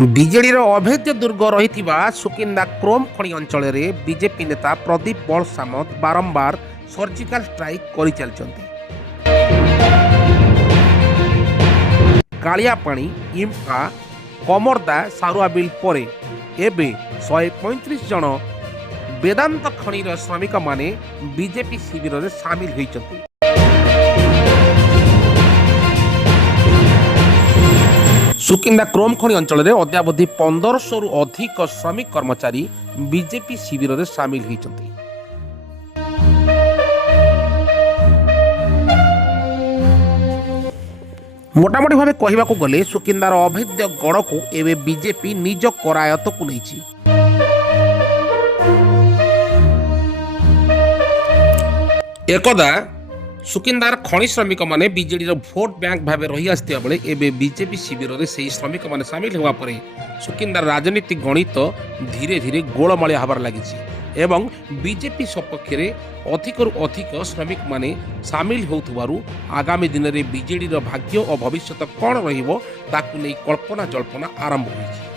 ବିଜେଡିର ଅଭେଦ୍ୟ ଦୁର୍ଗ ରହିଥିବା ସୁକିନ୍ଦା କ୍ରୋମ ଖଣି ଅଞ୍ଚଳରେ ବିଜେପି ନେତା ପ୍ରଦୀପ ବଳ ସାମନ୍ତ ବାରମ୍ବାର ସର୍ଜିକାଲ ଷ୍ଟ୍ରାଇକ୍ କରିଚାଲିଛନ୍ତି। କାଳିଆପାଣି, ଇମ୍ଫା, କମର୍ଦା, ସାରୁଆ ବିଲ୍ ପରେ ଏବେ 135 ଜଣ ବେଦାନ୍ତ ଖଣିର ଶ୍ରମିକମାନେ ବିଜେପି ଶିବିରରେ ସାମିଲ ହୋଇଛନ୍ତି। ସୁକିନ୍ଦା କ୍ରୋମ ଖଣି ଅଞ୍ଚଳରେ ଅଦ୍ୟାବଧି 1500ରୁ ଅଧିକ ଶ୍ରମିକ କର୍ମଚାରୀ ବିଜେପି ଶିବିରରେ ସାମିଲ ହୋଇଛନ୍ତି। ମୋଟାମୋଟି ଭାବେ କହିବାକୁ ଗଲେ ସୁକିନ୍ଦାର ଅଭେଦ୍ୟ ଗଡ଼କୁ ଏବେ ବିଜେପି ନିଜ କରାୟତ୍ତକୁ ନେଇଛି। ଏକଦା ସୁକିନ୍ଦାର ଖଣି ଶ୍ରମିକମାନେ ବିଜେଡିର ଭୋଟ ବ୍ୟାଙ୍କ ଭାବେ ରହି ଆସିଥିବା ବେଳେ ଏବେ ବିଜେପି ଶିବିରରେ ସେହି ଶ୍ରମିକମାନେ ସାମିଲ ହେବା ପରେ ସୁକିନ୍ଦାର ରାଜନୀତି ଗଣିତ ଧୀରେ ଧୀରେ ଗୋଳମାଳିଆ ହେବାର ଲାଗିଛି ଏବଂ ବିଜେପି ସପକ୍ଷରେ ଅଧିକରୁ ଅଧିକ ଶ୍ରମିକମାନେ ସାମିଲ ହେଉଥିବାରୁ ଆଗାମୀ ଦିନରେ ବିଜେଡିର ଭାଗ୍ୟ ଓ ଭବିଷ୍ୟତ କ'ଣ ରହିବ ତାକୁ ନେଇ କଳ୍ପନା ଜଳ୍ପନା ଆରମ୍ଭ ହୋଇଛି।